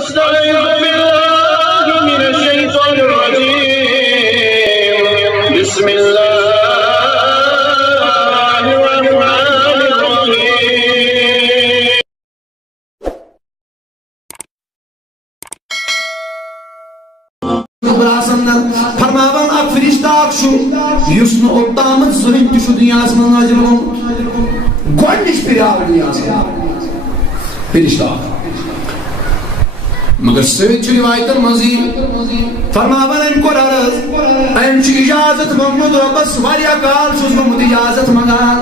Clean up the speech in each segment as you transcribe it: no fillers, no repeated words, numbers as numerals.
أستعيذ بالله من الشيطان الرجيم بسم الله الرحمن الرحيم فرماوان اک فرشتہ اک چھُ یُس نہٕ اوٚتامَتھ زٕہٕنۍ تہِ چھُ دُنیاہَس منٛز نٲزِل گوٚمُت گۄڈنِچ پھِرِ آو دُنیاہَس منٛز فرشتہ مگر سۭتۍ چھُ رِوایتن منٛز یی فرماوان أمۍ کوٚر عرض أمۍ چھُ اِجازت منٛگمُت رۄبس واریاہ کال چھُس گوٚمُت اِجازت منٛگان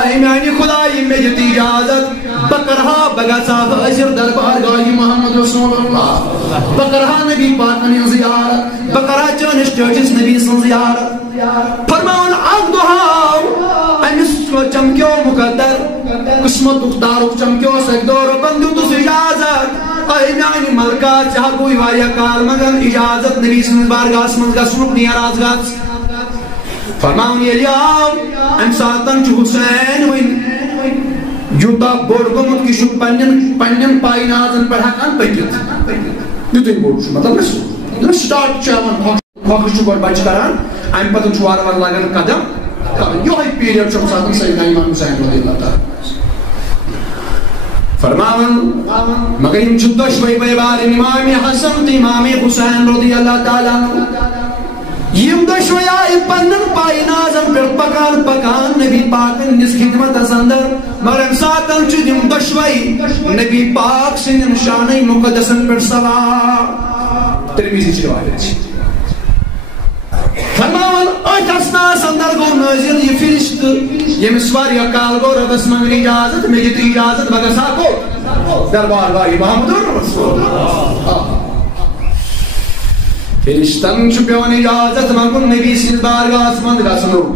اے میانہِ خۄدایہِ مےٚ دِتہٕ اِجازت بہٕ کرٕہا بہٕ گژھٕ ہا حٲضِر دربارگاہہِ محمد رسول اللہ بہٕ کرٕہا نبی پاکن ہٕنٛز زیارت بہٕ کرٕہا چٲنِس ٹٲٹھِس نبی سٕنٛز زیارت فرماوان اکھ دۄہ آو أمِس چمکیو مُقدر قٕسمتُک تارُک چمکیوس اَکہِ دۄہ رۄبن دیُتُس اِجازت اے میانہِ ملکہ ژےٚ ہا گوٚوُے واریاہ کال مگر اِجازت نبی سٕنٛدِس بارگاہس منٛز گژھنُک نیر آز گژھ فرماوُن ییٚلہِ آو اَمہِ ساتن چھُ حُسین وۄنۍ یوٗتاہ بوٚڑ گوٚمُت کہِ چھُ پننٮ۪ن پاینازن پٮ۪ٹھ ہٮ۪کان پٔکِتھ یُتُے بوٚڑ چھُ مطلب نہ سٹاٹ چھُ ہٮ۪وان کھۄکھٕ چھُ گۄڈٕ بچہِ کران امہِ پتہٕ چھُ وارٕ وارٕ لاگان قدم یِہوے پیٖریڈ چھُ آسان سیدنا اِمام حُسین رضی اللہ تعالیٰ فرماوان مگر یِم چھِ دۄشوے بٲے بارٕنۍ اِمام حسن تہٕ اِمام حُسین رضی اللہ تعالیٰ یِم دۄشوے آیہِ پننٮ۪ن پاینازن پٮ۪ٹھ پکان پکان نبی پاکن ہٕنٛدِس خدمتس اندر مگر امہِ ساتن چھِ یِم دۄشوے نبی پاک سٕنٛدٮ۪ن شانٕے مُقدسن پٮ۪ٹھ سوار ترمذی چھِ روایت فرماوان أتھۍ اثناس اندر گوٚو نٲزِل یہِ فرشتہٕ ییٚمِس واریاہ کال گوٚو رۄبس منٛگُن اِجازت مےٚ دِتہٕ اِجازت بہٕ گژھٕ ہا کوٚت دربارگاہہِ محمد رسول اللہ فرشتن چھُ پیوان اِجازت منٛگُن نبی سٕنٛدِس بارگاہس منٛز گژھنُک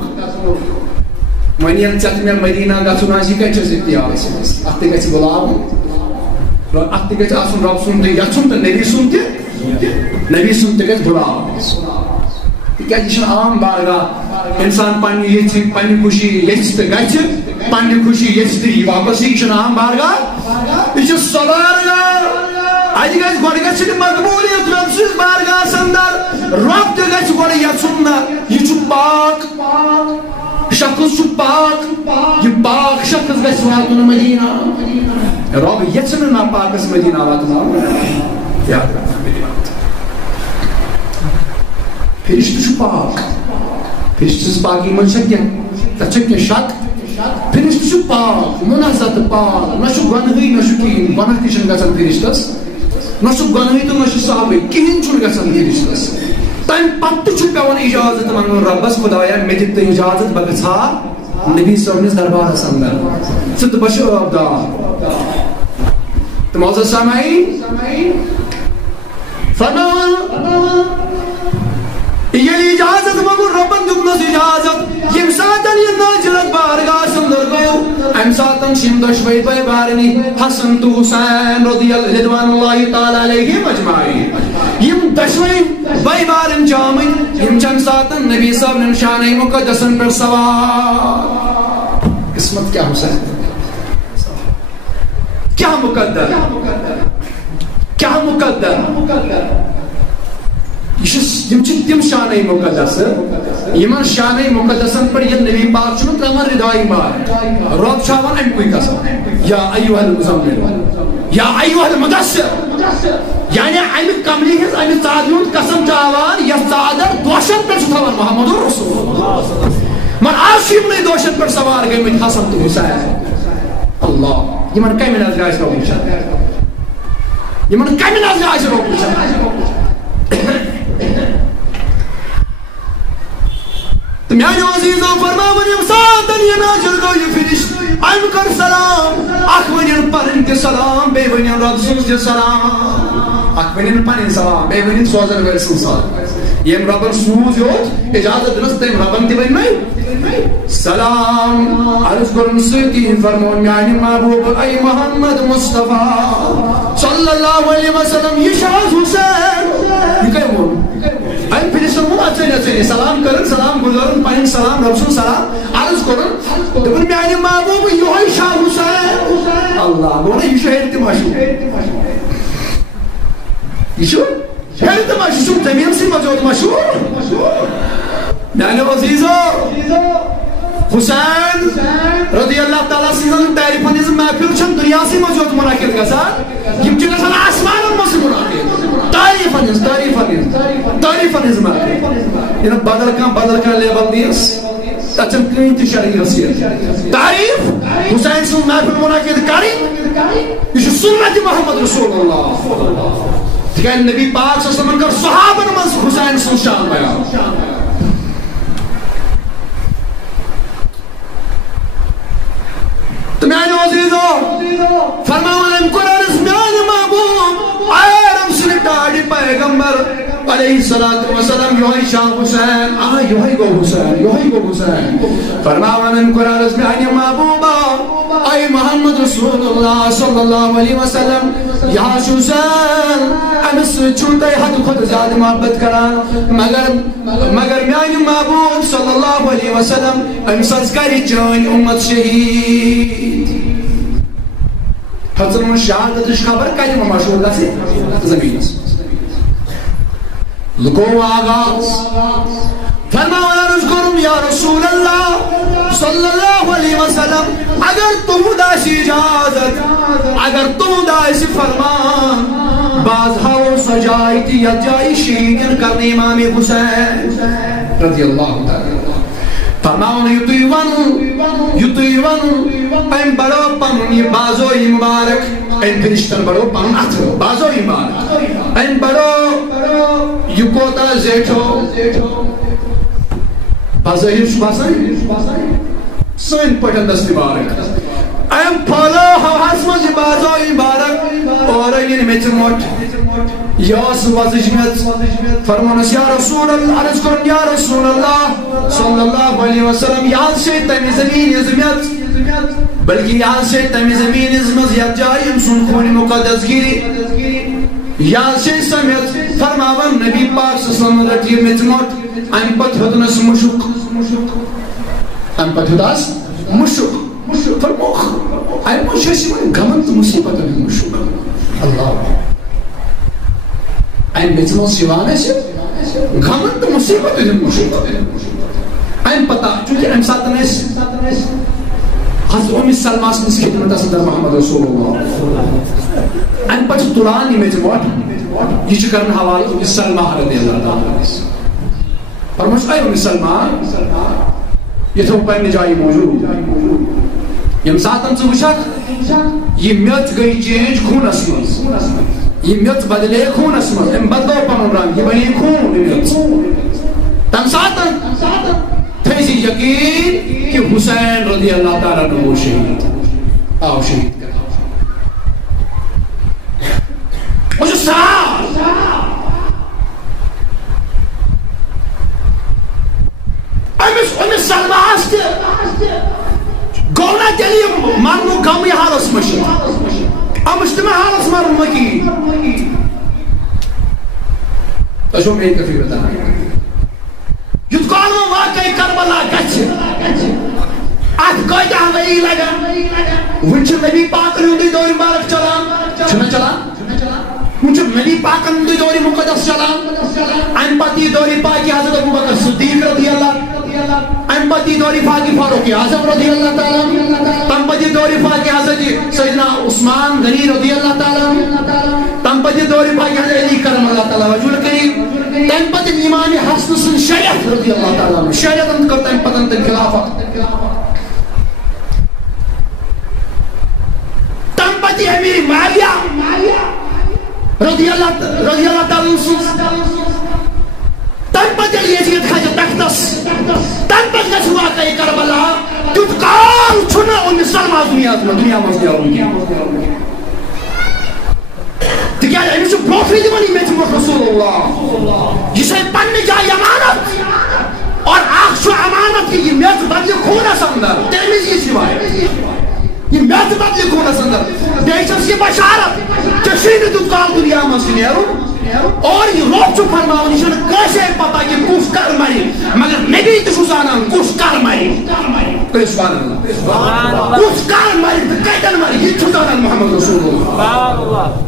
وۄنۍ ییٚلہِ ژےٚ مےٚ مدیٖنہ گژھُن آسہِ یہِ کتہِ چھُ اِختیار اَسہِ اتھ تہِ گژھِ بُلاوُن اتھ تہِ گژھِ آسُن رۄب سُنٛد تہِ یژھُن تہٕ نبی سُنٛد تہِ گژھِ بُلاوُن تِکیازِ یہِ چھُنہٕ عام بارگاہ اِنسان پننہِ یژھِ پننہِ خوشی یژھِ تہٕ گژھِ پننہِ خوشی یژھِ تہٕ یی واپس یہِ چھُنہٕ عام بارگاہ یہِ چھُ سۄ بارگاہ اَتہِ گژھِ گۄڈٕ گژھٕنۍ مقبوٗلیت رۄب سٕنٛدِس بارگاہس اندر رۄب تہِ گژھِ گۄڈٕ یژھُن نہ یہِ چھُ پاک شخص چھُ پاک یہِ پاک شخص گژھِ واتُن مدیٖنہ رۄب یژھِ نہٕ ناپاکس مدیٖنہ واتناوُن یاد رکھنا فرشتہٕ چھُ پاک فرشتہٕ سٕنٛز پاکی منٛز چھےٚ کینٛہہ تتھ چھےٚ کینٛہہ شک فرشتہٕ چھُ پاک مُنزہ تہٕ پاک نہ چھُ گۄنہٕے نہ چھُ کِہیٖنۍ گۄناہ تہِ چھُنہٕ گژھان فرشتس نہ چھُ گۄنہٕے تہٕ نہ چھُ صحابٕے کِہیٖنۍ چھُنہٕ گژھان فرشتس تمہِ پتہٕ تہِ چھُ پیوان اِجازت منٛگُن رۄبس خۄدایا مےٚ دِ تہٕ اِجازت بہٕ گژھٕ ہا نبی صٲبنِس دربارس اندر ژٕ تہٕ بہٕ چھُ ٲبدار تہٕ معزز سامعیٖن فرماوان ییٚلہِ اِجازت منٛگُن رۄبن دیُتنس اِجازت ییٚمہِ ساتن یہِ نٲزِل بارگاہس اندر گوٚو امہِ ساتن چھِ یِم دۄشوے بٲے بارٕنی حسن تہٕ حُسین رضوان اللہ تعالیٰ علیہم اجمعین یِم دۄشوے بٲے بارٕنۍ چھِ آمٕتۍ یِم چھِ امہِ ساتن نبی صٲبنٮ۪ن شانٕے مُقدسن پٮ۪ٹھ سوار قسمت کیٛاہ حُسین کیٛاہ مُقدر کیٛاہ مُقدر یِم چھِ تِم شانٕے مُقدس یِمن شانٕے مُقدسن پٮ۪ٹھ ییٚلہِ نبی پاک چھُنہٕ ترٛاوان رِدایہِ مار رۄب چھُ ہاوان اَمکُے قسم یا ایُّہا المُزَمِّل یا ایُّہا المُدَثِّر یعنی امہِ کملہِ ہٕنٛز امہِ ژادرِ ہُنٛد قسم چھُ ہاوان یۄس ژادر دوشن پٮ۪ٹھ چھُ تھاوان محمد رسول اللہ مگر آز چھِ یِمنٕے دوشن پٮ۪ٹھ سوار گٔمٕتۍ حسن تہٕ حُسین اللہ یِمن کمہِ نظرِ آسہِ رۄب وٕچھان یِمن کمہِ نظرِ آسہِ رۄب وٕچھان تہٕ میانیو عزیٖزو فرماوُن ییٚمہِ ساتن یہِ نٲزِل گوٚو یہِ فرشتہٕ أمۍ کٔر سلام اکھ ؤنِن پنٕنۍ تہِ سلام بیٚیہِ ؤنِن رۄب سٕنٛز تہِ سلام اکھ ؤنِن پنٕنۍ سلام بیٚیہِ ؤنِن سوزن وٲلۍ سٕنٛز سلام ییٚمۍ رۄبن سوٗز یوت اِجازت دِنس تٔمۍ رۄبن تہِ ؤنۍ مےٚ سلام عرض کوٚرُن سۭتی فرمووُن میانہِ محبوٗب اے محمد مصطفیٰ صلی اللہ علیہ وسلم یہِ چھُ حظ حُسین یہِ کٔمۍ ووٚن أمۍ فرشتن ووٚن اژٕنۍ سلام کٔرٕن سلام گُزٲرُن پنٕنۍ سلام رۄب سُنٛد سلام عرض کوٚرُن دوٚپُن میانہِ محبوٗب یِہوے چھا حُسین اللہ گوٚو نہ یہِ چھُ ہیٚرِ تہِ مشہوٗر يشو هل ما شو تميم سي موجود مشهور يعني عزيزو حسین رضی اللہ تعالیٰ سن تعریفن ہز محفل چھن دنیا سے موجود منعقد گژھان یم چھ گژھان آسمانن منٛز منعقد تعریفن ہز محفل یعنی بدل کانٛہہ لیبل دیس تتھ چھنہٕ کٕہٕنۍ تہِ شرعی حیثیت تعریف حسین سن محفل منعقد کرٕنۍ یہ چھُ سنت محمد رسول اللہ تِکیٛازِ نبی پاک صلی اللہ علیہ وسلم کٔر صحابن منٛز حسین سن شان بیان میانو عزیزو فرماؤن ام قرارس میان محبوب آرم سن ڈاڑی پیغمبر علیہ السلام یوہی شاہ حسین یوہی گو حسین فرماؤن ام قرارس میان محبوبا اے محمد رسول اللہ صلی اللہ علیہ وسلم یا حسین امس چھوٹے حد خود زیادہ محبت کران مگر میان محبوب صلی اللہ علیہ وسلم ام سنسکاری چون امت شہید حضرت من شہادت خبر کتھ مشہور گژھِ زمینس لکو آغاز فرماؤن عرض کرم یا رسول اللہ صلی اللہ علیہ وسلم اگر تمہد آسی اجازت اگر تمہد آسی فرمان باز ہاؤ سجائی تھی یا جائی شہید کرنے امام حسین رضی اللہ تعالی فرماؤن یتویون ایم بڑو پنن یہ بازوی مبارک ایم فرشتن بڑو پنن اتھو بازوی مبارک ایم بڑو یہ کوتا زیٹھو بازوی باسن سن پٹن دستی بارک ایم پھولو ہواس مجھ بازوی مبارک اور این میچ موٹ یاس وزجمت فرمانس یا رسول اللہ عرض کرن یا رسول اللہ صلی اللہ علیہ وسلم یہاں سے تمی زمین ازمیت بلکہ یہاں سے تمی زمین ازمز یا جائیم سن خون مقدس گیری یہاں سے سمیت فرماون نبی پاک صلی اللہ علیہ وسلم رٹی متموت ام پت ہدنس مشک ام پت ہداس مشک فرموخ ام مشک گمنت مصیبت مشک اللہ ein bezmos sivanes gaman to musibat edin mushrik ein pata çünkü em satanes Hazreti Salmas mis khidmatasında Muhammed Rasulullah ein pat Turan mecmuat yiç karın havalı Salma radıyallahu anh farmoş ay Salma yeto payne jayi mevcut yem satan çuvuşak yemyat gay change khunas یہ میت بدلے خون اسمت ام بدلو پنن رنگ یہ بنی خون میت تم ساتن تھیسی یقین کہ حسین رضی اللہ تعالیٰ نے وہ شہید آو شہید مجھے صاحب امیس سلمہ آستے گونا تیلی مانو کمی حالس مشید امشتمع حالس مرم وکی تشو میں کفی بتانا یتقالو واقعی کربلا گچھ ات قید حوئی لگا ونچ نبی پاک نے دوری مبارک چلا ونچ نبی پاک نے دوری مقدس چلا ان پتی دوری پاکی حضرت ابوبکر صدیق رضی اللہ ام پتی دوری پاکی فاروق اعظم رضی اللہ تعالی تم پتی دوری پاکی حضرت سیدنا عثمان غنی رضی اللہ تعالی تم پتی دوری پاکی حضرت علی کرم اللہ تعالی وجود کریم تم پتی امام حسن سن شریعت رضی اللہ تعالی شریعت ان کرتا ہے پتن تن خلافت تم پتی امیر معاویہ رضی اللہ تعالی تم پتل یزید خاجہ تختس تم پتل گھس واقعی کربلا تیت کال چھنا ان سلمہ دنیا مزدیاروں تکیہ امیشو پروفی دیوانی میتموت رسول اللہ جسے پنی جائی امانت اور آخشو امانت کی یہ میت بدلی خونہ سندر ترمیزی سوائے یہ میت بدلی خونہ سندر دیکھس کی بشارت چشین تیت کال دنیا مزدیاروں اور یہ روک چو فرماؤں نشان کیسے پتا کہ کس کر مری مگر نبی تشوزانا کس کر مری سبحان اللہ کس کر مری تو کیتن مری یہ چھوزانا محمد رسول اللہ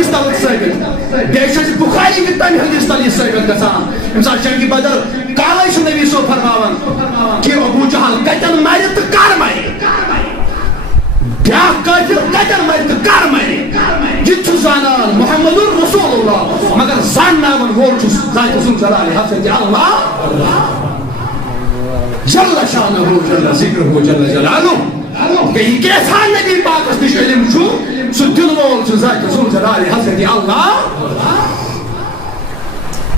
حدیث تل ثابت بیس بخاری کی تمہ حدیث تل یہ ثابت گژھان یم سات جنگ بدر کالے چھ نبی صلی فرماوان کہ ابو جہل کتن مر تو کر مر بیاکھ کافر کتن مر تو کر مر یہ زانان محمد رسول اللہ مگر زانناون وول چھ ذات سن جلال حضرت اللہ جل شانہ جل ذکرہ جل جلالہ کہ یہ کیسا نبی پاک اس نش علم چھو سو دل وول چھ ذات سن جلال حضرت اللہ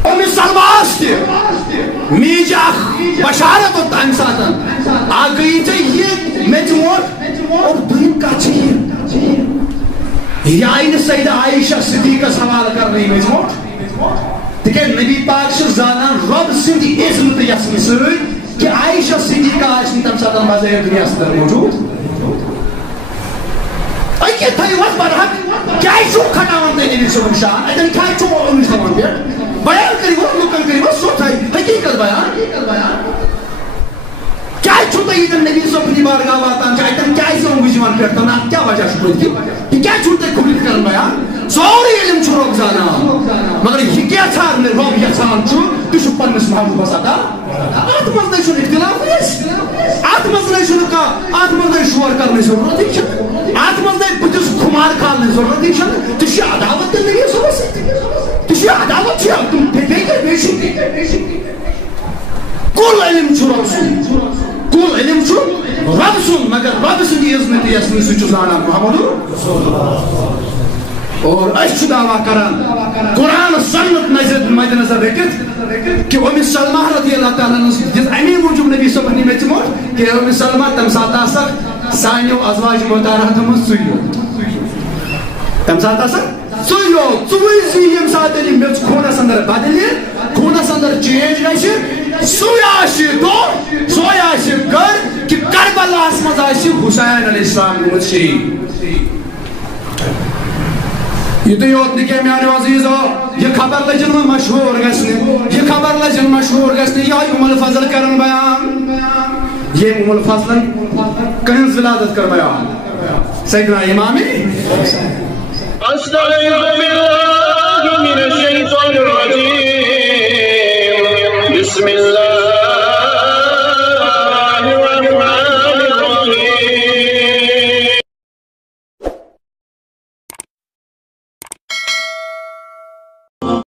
ام سلماس تہ میج اخ بشارت تمہ ساتن آ گئی ژے یہ میچ موت اور دویم کت یہ آئی نا سیدہ عائشہ صدیقہ حوالہ کرنے میچ موت تکہ نبی پاک چھ زانان رب سند عزم تو یسم ست کہ عائشہ صدیقہ آج تم ساتن مزہ دنیا اندر موجود اکی تھائی وقت برحق کیا چھو کھٹاون تے نبی صلی شان اتن کیا چھو اونس تمام پہ بیان کری وہ لوکن کری وہ سو تھائی حقیقت بیان کیا چھو تے ادن نبی صلی اللہ بارگاہ واتان چاہے اتن کیا سے اونس جوان پہ تنا کیا وجہ شکر کی کیا چھو تے قبول کرن بیان سوری علم چھو رب زانا مگر یہ کیا چھار میں رب یسان چھو تو چھو پنس محبوب بساتا آتمز نہیں چھو اختلاف نہیں آتمز نہیں چھو کا آتمز نہیں شور کرنے ضرورت ہی چھو آتمز نہیں بجس کھمار کھالنے ضرورت ہی چھو تو چھو عداوت دل نہیں سو بس تو چھو عداوت چھو تم پھیکے کر بیشی کل علم چھو رب سن کل علم چھو رب سن مگر رب سن کی عظمت یسمی سے چھو زانا محمد اور اس دعویٰ کران قرآن سنت نظر مد نظر رکھت کہ ام سلمہ رضی اللہ تعالیٰ جس امی موجود نبی صلی اللہ علیہ وسلم کہ ام سلمہ تم ساتھ آسک سانیو ازواج مطارحت ہم سویو تم ساتھ آسک سویو سویزی یم ساتھ علی میچ کھونا سندر بدلی کھونا سندر چینج نشی سویاشی دو سویاشی گر کہ کربلا اسمز آشی حسین علیہ السلام گمت شہید یہ تو یوت نکے میانے عزیز ہو یہ خبر لجن میں مشہور گسنے یہ خبر لجن مشہور گسنے یہ ام الفضل کرن بیان یہ ام الفضل کہیں ولادت کر بیان سیدنا امامی استغفر بالله من الشيطان الرجيم بسم الله